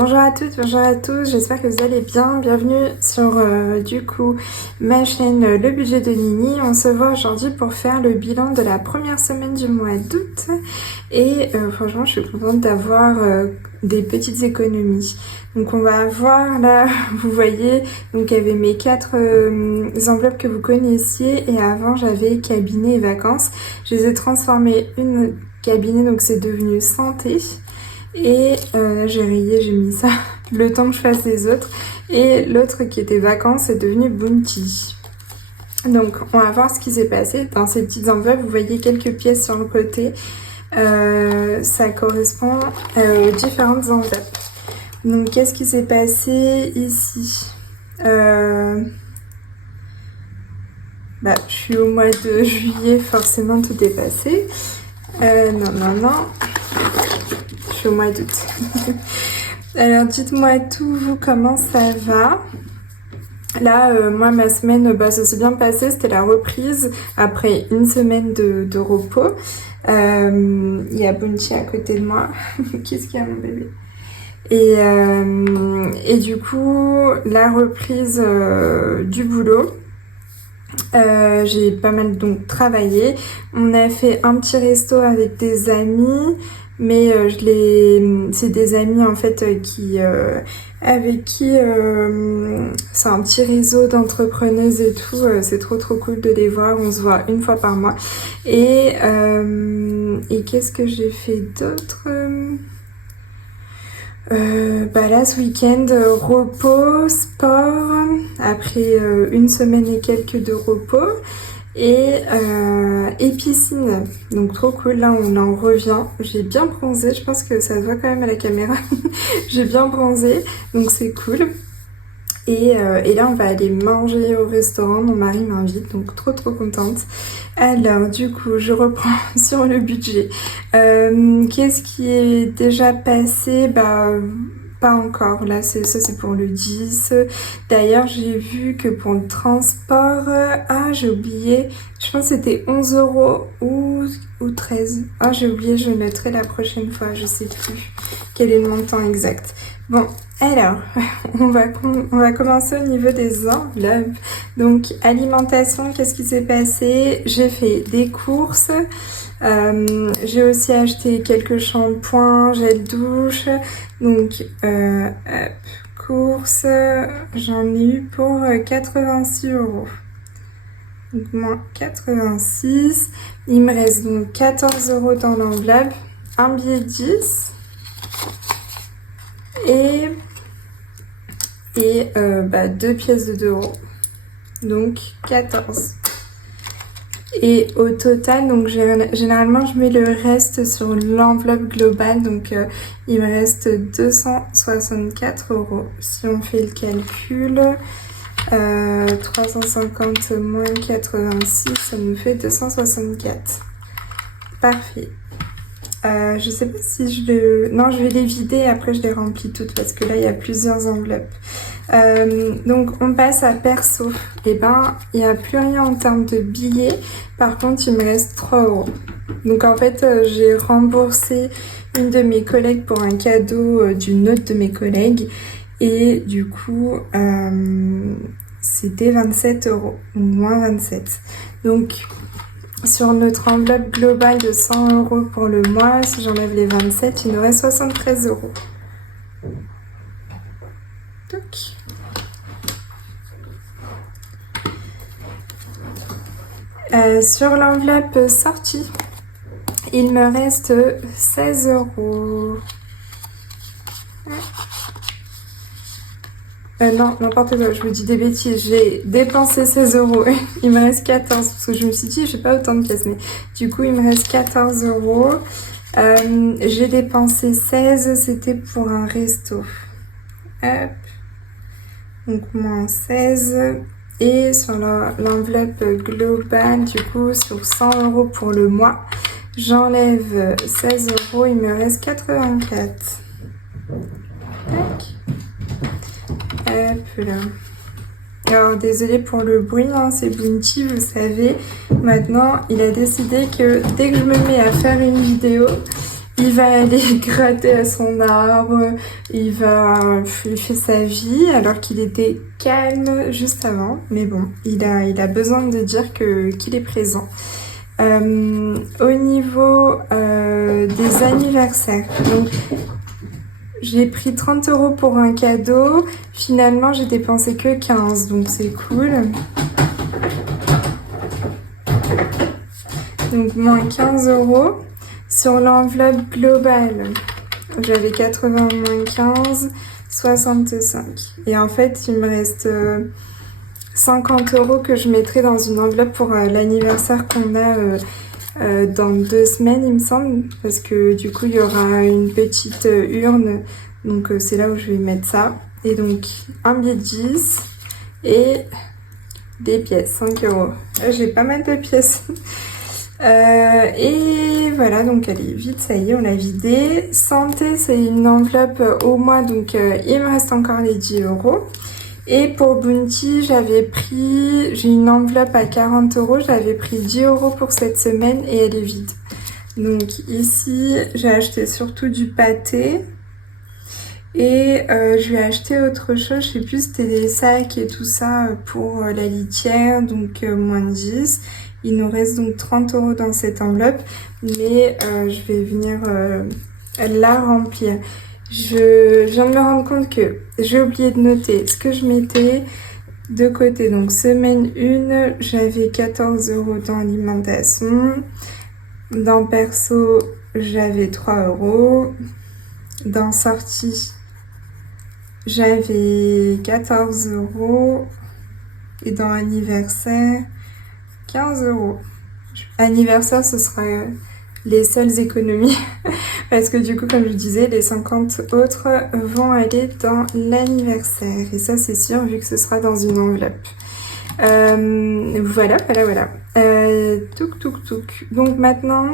Bonjour à toutes, bonjour à tous, j'espère que vous allez bien. Bienvenue sur ma chaîne Le Budget de Nini. On se voit aujourd'hui pour faire le bilan de la première semaine du mois d'août. Et franchement, je suis contente d'avoir des petites économies. Donc on va voir là, vous voyez, donc il y avait mes 4 enveloppes que vous connaissiez. Et avant, j'avais cabinet et vacances. Je les ai transformées une cabinet, donc c'est devenu santé. Et là j'ai rayé, j'ai mis ça le temps que je fasse les autres. Et l'autre qui était vacances est devenu Bounty. Donc on va voir ce qui s'est passé dans ces petites enveloppes. Vous voyez quelques pièces sur le côté. Ça correspond aux différentes enveloppes. Donc qu'est-ce qui s'est passé ici? Je suis au mois de juillet, forcément tout est passé. Non. Je suis au mois d'août. Alors dites-moi tout, vous, comment ça va? Là, moi, ma semaine, ça s'est bien passé. C'était la reprise après une semaine de repos. Il y a Bounty à côté de moi. Qu'est-ce qu'il y a, mon bébé? Et du coup, la reprise du boulot. J'ai pas mal donc travaillé. On a fait un petit resto avec des amis. Mais c'est des amis en fait avec qui c'est un petit réseau d'entrepreneuses et tout. C'est trop cool de les voir. On se voit une fois par mois. Et qu'est-ce que j'ai fait d'autre? Là ce week-end, repos, sport, après une semaine et quelques de repos. Et piscine, donc trop cool. Là on en revient, j'ai bien bronzé, je pense que ça se voit quand même à la caméra. J'ai bien bronzé, donc c'est cool. Et là on va aller manger au restaurant, mon mari m'invite, donc trop contente. Alors du coup je reprends sur le budget. Qu'est-ce qui est déjà passé? Pas encore, là ça c'est pour le 10. D'ailleurs j'ai vu que pour le transport, j'ai oublié, je pense que c'était 11 € ou 13. J'ai oublié, je noterai la prochaine fois, je sais plus quel est le montant exact. Bon, alors on va commencer au niveau des enveloppes. Donc alimentation, qu'est-ce qui s'est passé? J'ai fait des courses. J'ai aussi acheté quelques shampoings, gel douche. Donc courses, j'en ai eu pour 86 €. Donc moins 86. Il me reste donc 14 € dans l'enveloppe. Un billet 10. Et 2 pièces de 2 €. Donc 14. Et au total, donc généralement je mets le reste sur l'enveloppe globale, donc il me reste 264 €. Si on fait le calcul, 350 moins 86, ça nous fait 264. Parfait. Je sais pas si non, je vais les vider, après je les remplis toutes parce que là il y a plusieurs enveloppes. Donc on passe à perso. Il n'y a plus rien en termes de billets. Par contre il me reste 3 €. Donc en fait j'ai remboursé une de mes collègues pour un cadeau d'une autre de mes collègues. Et du coup c'était 27 €, ou moins 27. Donc sur notre enveloppe globale de 100 € pour le mois, si j'enlève les 27, il nous reste 73 €. Donc. Sur l'enveloppe sortie, il me reste 16 €. Non, n'importe quoi, je vous dis des bêtises, j'ai dépensé 16 €, il me reste 14, parce que je me suis dit, j'ai pas autant de pièces, mais du coup, il me reste 14 €. J'ai dépensé 16, c'était pour un resto. Hop. Donc, moins 16. Et sur l'enveloppe globale, du coup, sur 100 € pour le mois, j'enlève 16 €, il me reste 84. Tac. Hop là. Alors désolée pour le bruit, c'est Bounty, vous savez. Maintenant, il a décidé que dès que je me mets à faire une vidéo, Il va aller gratter à son arbre, il fait sa vie alors qu'il était calme juste avant. Mais bon, il a besoin de dire qu'il est présent. Au niveau des anniversaires, donc j'ai pris 30 € pour un cadeau. Finalement, j'ai dépensé que 15, donc c'est cool. Donc moins 15 €. Sur l'enveloppe globale, j'avais 80 moins 15, 65. Et en fait, il me reste 50 € que je mettrai dans une enveloppe pour l'anniversaire qu'on a dans 2 semaines, il me semble. Parce que du coup, il y aura une petite urne. Donc c'est là où je vais mettre ça. Et donc, un billet de 10 et des pièces, 5 €. J'ai pas mal de pièces. Et voilà, donc elle est vide, ça y est, on l'a vidée. Santé, c'est une enveloppe au mois, donc il me reste encore les 10 €. Et pour Bounty, j'ai une enveloppe à 40 €, j'avais pris 10 € pour cette semaine et elle est vide. Donc ici, j'ai acheté surtout du pâté. Et je vais acheter autre chose, je sais plus, c'était des sacs et tout ça pour la litière, donc moins 10. Il nous reste donc 30 € dans cette enveloppe, mais je vais venir la remplir. Je viens de me rendre compte que j'ai oublié de noter ce que je mettais de côté. Donc semaine 1, j'avais 14 € dans alimentation. Dans perso, j'avais 3 €. Dans sortie, j'avais 14 € et dans anniversaire, 15 €. Anniversaire, ce sera les seules économies parce que du coup, comme je disais, les 50 autres vont aller dans l'anniversaire. Et ça, c'est sûr, vu que ce sera dans une enveloppe. Voilà. Touk. Donc maintenant,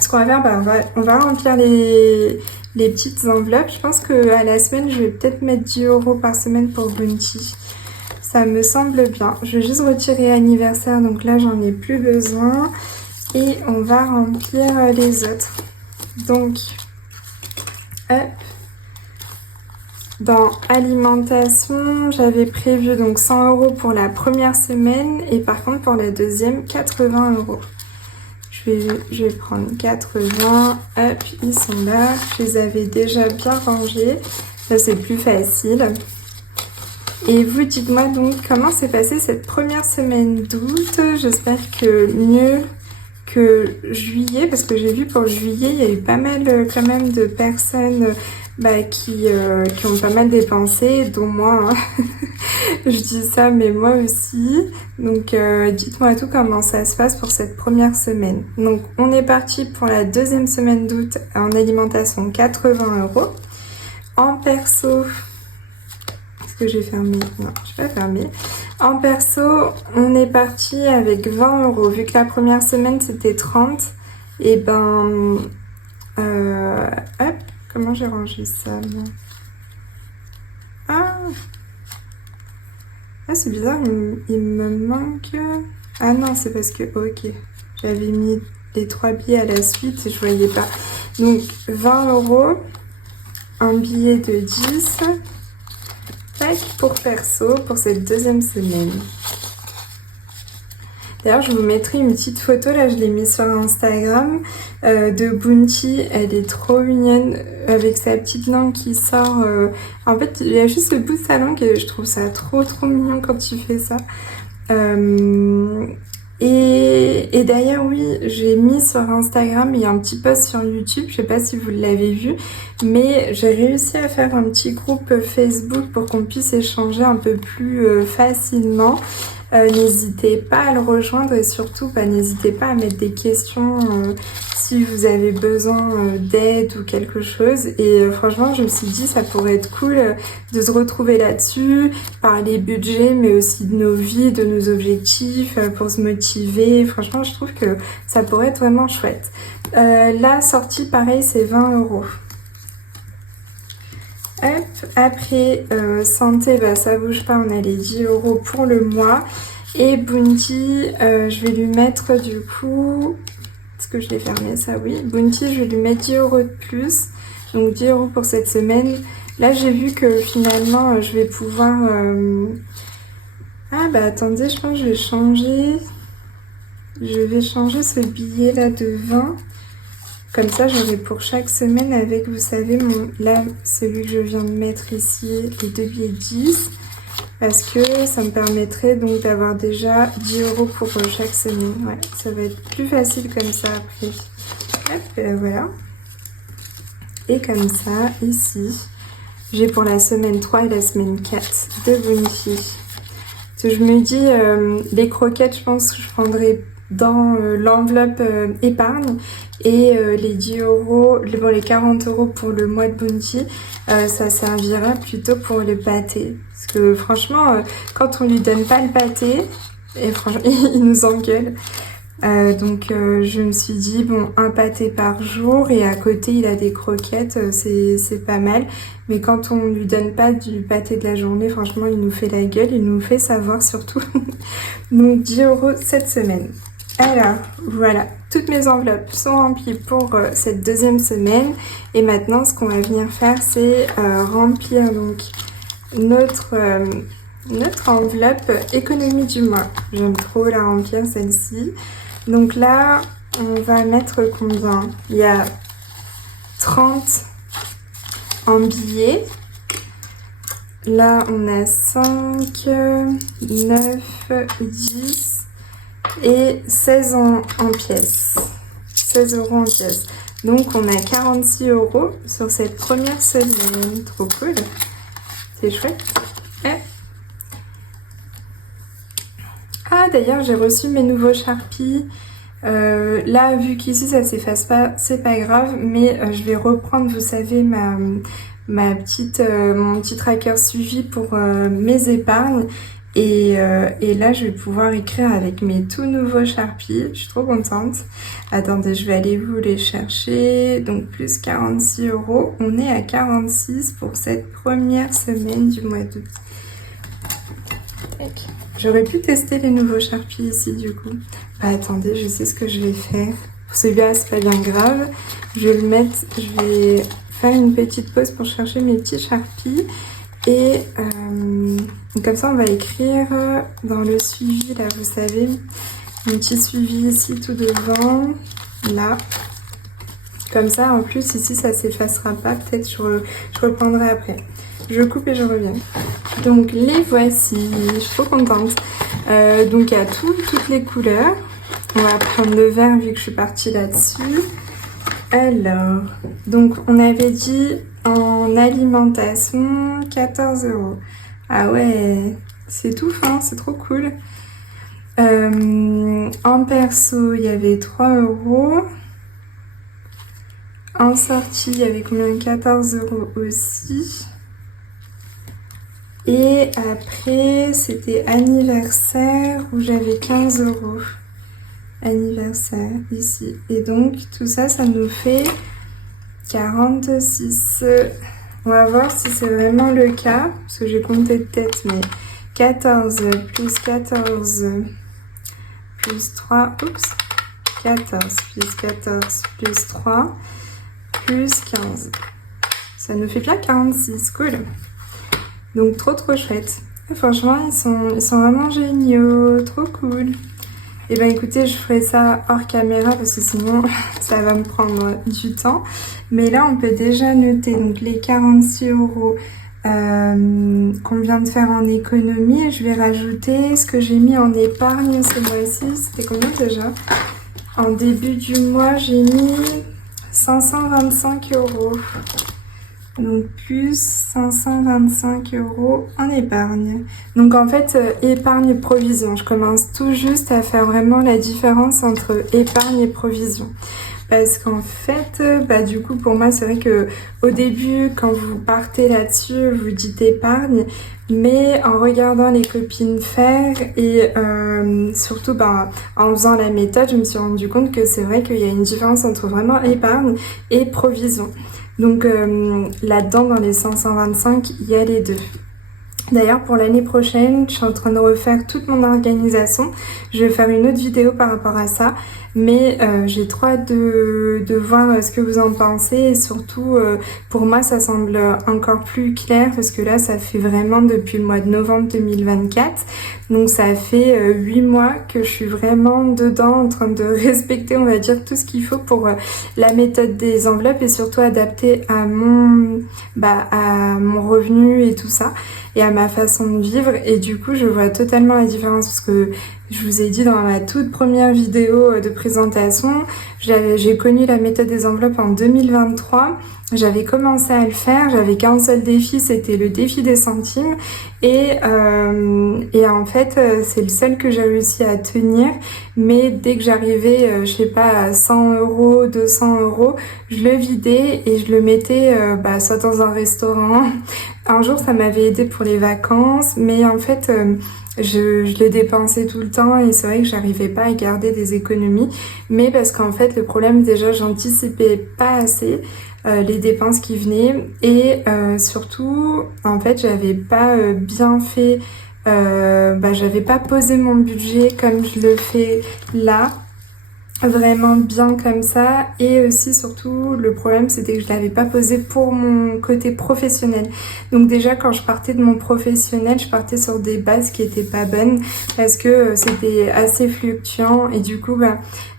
ce qu'on va faire, on va remplir les petites enveloppes. Je pense qu'à la semaine, je vais peut-être mettre 10 € par semaine pour Bounty. Ça me semble bien. Je vais juste retirer anniversaire, donc là, j'en ai plus besoin. Et on va remplir les autres. Donc, hop. Dans alimentation, j'avais prévu donc 100 € pour la première semaine. Et par contre, pour la deuxième, 80 €. Je vais prendre 80, hop, ils sont là, je les avais déjà bien rangés, ça c'est plus facile. Et vous dites-moi donc comment s'est passée cette première semaine d'août. J'espère que mieux que juillet, parce que j'ai vu pour juillet, il y a eu pas mal quand même de personnes qui ont pas mal dépensé, dont moi, hein. Je dis ça, mais moi aussi. Donc, dites-moi tout comment ça se passe pour cette première semaine. Donc, on est parti pour la deuxième semaine d'août en alimentation, 80 €. En perso, est-ce que j'ai fermé? Non, je n'ai pas fermé. En perso, on est parti avec 20 €. Vu que la première semaine, c'était 30, et hop, comment j'ai rangé ça, moi? Ah, c'est bizarre, il me manque... Ah non, c'est parce que... Ok, j'avais mis les 3 billets à la suite et je voyais pas. Donc, 20 €, un billet de 10, tac, pour perso, pour cette deuxième semaine. D'ailleurs, je vous mettrai une petite photo, là je l'ai mise sur Instagram, de Bounty. Elle est trop mignonne, avec sa petite langue qui sort. En fait, il y a juste le bout de sa langue et je trouve ça trop mignon quand tu fais ça. Et d'ailleurs, oui, j'ai mis sur Instagram et un petit post sur YouTube, je sais pas si vous l'avez vu, mais j'ai réussi à faire un petit groupe Facebook pour qu'on puisse échanger un peu plus facilement. N'hésitez pas à le rejoindre et surtout n'hésitez pas à mettre des questions si vous avez besoin d'aide ou quelque chose. Et franchement, je me suis dit ça pourrait être cool de se retrouver là-dessus, parler budget, mais aussi de nos vies, de nos objectifs, pour se motiver. Franchement, je trouve que ça pourrait être vraiment chouette. La sortie, pareil, c'est 20 €. Hop, après santé, ça bouge pas, on a les 10 € pour le mois. Et Bounty, je vais lui mettre du coup Est-ce que je l'ai fermé? Ça oui. Bounty, je vais lui mettre 10 € de plus. Donc 10 € pour cette semaine. Là, j'ai vu que finalement, je vais pouvoir... Ah bah attendez, je pense que je vais changer. Je vais changer ce billet là de 20. Comme ça, j'aurai pour chaque semaine avec, vous savez, là, celui que je viens de mettre ici, les 2 billets de 10. Parce que ça me permettrait donc d'avoir déjà 10 € pour chaque semaine. Ouais, ça va être plus facile comme ça après. Hop, voilà. Et comme ça, ici, j'ai pour la semaine 3 et la semaine 4 de Bounty. Parce que je me dis, les croquettes, je pense que je prendrai dans l'enveloppe épargne et les 10 €, bon, les 40 € pour le mois de Bounty, ça servira plutôt pour le pâté. Parce que franchement, quand on lui donne pas le pâté, et franchement, il nous engueule. Donc je me suis dit, bon, un pâté par jour et à côté il a des croquettes, c'est pas mal. Mais quand on lui donne pas du pâté de la journée, franchement il nous fait la gueule, il nous fait savoir surtout. Donc 10 € cette semaine. Alors voilà, toutes mes enveloppes sont remplies pour cette deuxième semaine. Et maintenant ce qu'on va venir faire, c'est remplir donc notre enveloppe économie du mois. J'aime trop la remplir celle-ci. Donc là, on va mettre combien? Il y a 30 en billets. Là, on a 5, 9, 10 et 16 en pièces. 16 € en pièces. Donc, on a 46 € sur cette première semaine. Trop cool. C'est chouette. Ouais. Ah d'ailleurs j'ai reçu mes nouveaux Sharpies. Là vu qu'ici ça s'efface pas, c'est pas grave, mais je vais reprendre, vous savez, mon petit tracker suivi pour mes épargnes. Et là je vais pouvoir écrire avec mes tout nouveaux Sharpies. Je suis trop contente. Attendez, je vais aller vous les chercher. Donc plus 46 €. On est à 46 pour cette première semaine du mois d'août. J'aurais pu tester les nouveaux Sharpies ici du coup. Bah attendez, je sais ce que je vais faire. Pour celui-là, c'est pas bien grave. Je vais le mettre, je vais faire une petite pause pour chercher mes petits Sharpies. Et comme ça, on va écrire dans le suivi, là, vous savez, mon petit suivi ici tout devant, là. Comme ça, en plus, ici, ça s'effacera pas. Peut-être je reprendrai après. Je coupe et je reviens. Donc les voici, je suis trop contente. Donc il y a toutes les couleurs. On va prendre le vert vu que je suis partie là-dessus. Alors, donc on avait dit en alimentation 14 €. Ah ouais, c'est tout fin, c'est trop cool. En perso, il y avait 3 €. En sortie, il y avait combien? 14 € aussi. Et après, c'était anniversaire où j'avais 15 €. Anniversaire, ici. Et donc, tout ça, ça nous fait 46. On va voir si c'est vraiment le cas, parce que j'ai compté de tête, mais 14 plus 14 plus 3, oups, 14 plus 14 plus 3 plus 15. Ça nous fait bien 46, cool. Donc trop chouette. Et franchement, ils sont vraiment géniaux, trop cool. Et ben écoutez, je ferai ça hors caméra parce que sinon ça va me prendre du temps. Mais là, on peut déjà noter donc les 46 € qu'on vient de faire en économie. Je vais rajouter ce que j'ai mis en épargne ce mois-ci. C'était combien déjà? En début du mois, j'ai mis 525 €. Donc plus 525 € en épargne. Donc en fait, épargne et provision. Je commence tout juste à faire vraiment la différence entre épargne et provision. Parce qu'en fait, du coup, pour moi, c'est vrai que au début, quand vous partez là-dessus, vous dites épargne. Mais en regardant les copines faire et surtout en faisant la méthode, je me suis rendu compte que c'est vrai qu'il y a une différence entre vraiment épargne et provision. Donc là-dedans, dans les 525, il y a les deux. D'ailleurs, pour l'année prochaine, je suis en train de refaire toute mon organisation. Je vais faire une autre vidéo par rapport à ça. Mais j'ai trop hâte de voir ce que vous en pensez. Et surtout, pour moi, ça semble encore plus clair parce que là, ça fait vraiment depuis le mois de novembre 2024. Donc ça fait 8 mois que je suis vraiment dedans, en train de respecter, on va dire, tout ce qu'il faut pour la méthode des enveloppes et surtout adapter à à mon revenu et tout ça, et à ma façon de vivre. Et du coup, je vois totalement la différence parce que je vous ai dit dans ma toute première vidéo de présentation, j'ai connu la méthode des enveloppes en 2023. J'avais commencé à le faire, j'avais qu'un seul défi, c'était le défi des centimes. Et en fait, c'est le seul que j'ai réussi à tenir. Mais dès que j'arrivais, je sais pas, à 100 euros, 200 euros, je le vidais et je le mettais soit dans un restaurant. Un jour, ça m'avait aidé pour les vacances, mais en fait, je les dépensais tout le temps et c'est vrai que j'arrivais pas à garder des économies. Mais parce qu'en fait, le problème, déjà, j'anticipais pas assez les dépenses qui venaient et surtout, en fait, j'avais pas bien fait, j'avais pas posé mon budget comme je le fais là. Vraiment bien comme ça. Et aussi surtout le problème c'était que je l'avais pas posé pour mon côté professionnel. Donc déjà quand je partais de mon professionnel, je partais sur des bases qui étaient pas bonnes parce que c'était assez fluctuant et du coup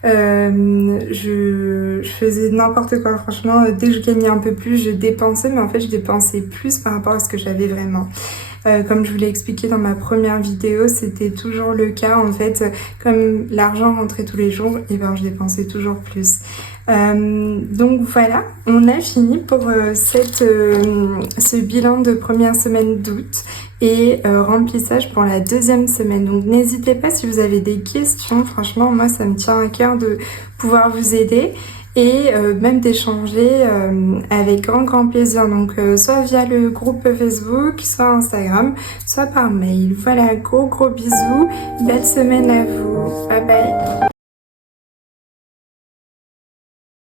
je faisais n'importe quoi. Franchement, dès que je gagnais un peu plus, je dépensais, mais en fait je dépensais plus par rapport à ce que j'avais vraiment. Comme je vous l'ai expliqué dans ma première vidéo, c'était toujours le cas en fait. Comme l'argent rentrait tous les jours, et ben je dépensais toujours plus. Donc voilà, on a fini pour ce bilan de première semaine d'août et remplissage pour la deuxième semaine. Donc n'hésitez pas si vous avez des questions. Franchement, moi ça me tient à cœur de pouvoir vous aider. Et même d'échanger avec grand plaisir, donc soit via le groupe Facebook, soit Instagram, soit par mail. Voilà, gros bisous, belle semaine à vous, bye bye.